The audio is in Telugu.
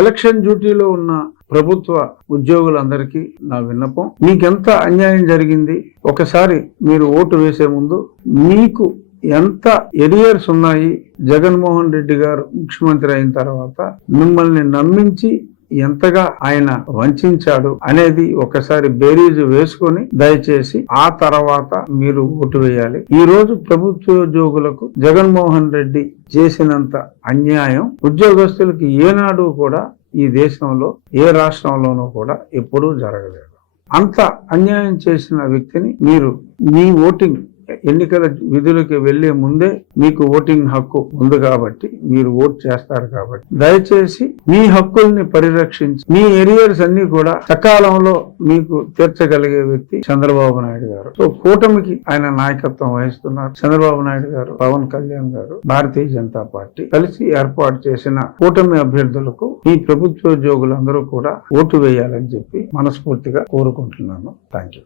ఎలక్షన్ డ్యూటీలో ఉన్న ప్రభుత్వ ఉద్యోగులందరికీ నా విన్నపం, మీకెంత అన్యాయం జరిగింది ఒకసారి మీరు ఓటు వేసే ముందు మీకు ఎంత ఎరియర్స్ ఉన్నాయి, జగన్మోహన్ రెడ్డి గారు ముఖ్యమంత్రి అయిన తర్వాత మిమ్మల్ని నమ్మించి ఎంతగా ఆయన వంచాడు అనేది ఒకసారి బేరీజు వేసుకొని దయచేసి ఆ తర్వాత మీరు ఓటు వేయాలి. ఈ రోజు ప్రభుత్వ ఉద్యోగులకు జగన్మోహన్ రెడ్డి చేసినంత అన్యాయం ఉద్యోగస్తులకి ఏనాడు కూడా ఈ దేశంలో ఏ రాష్ట్రంలోనూ కూడా ఎప్పుడూ జరగలేదు. అంత అన్యాయం చేసిన వ్యక్తిని మీరు మీ ఓటింగ్ ఎన్నికల విధులకు వెళ్లే ముందే మీకు ఓటింగ్ హక్కు ఉంది కాబట్టి మీరు ఓట్ చేస్తారు కాబట్టి దయచేసి మీ హక్కుల్ని పరిరక్షించి మీ ఎరియర్స్ అన్ని కూడా సకాలంలో మీకు తీర్చగలిగే వ్యక్తి చంద్రబాబు నాయుడు గారు. సో కూటమికి ఆయన నాయకత్వం వహిస్తున్నారు. చంద్రబాబు నాయుడు గారు, పవన్ కళ్యాణ్ గారు, భారతీయ జనతా పార్టీ కలిసి ఏర్పాటు చేసిన కూటమి అభ్యర్థులకు ఈ ప్రభుత్వోద్యోగులందరూ కూడా ఓటు వేయాలని చెప్పి మనస్ఫూర్తిగా కోరుకుంటున్నాను. Thank you.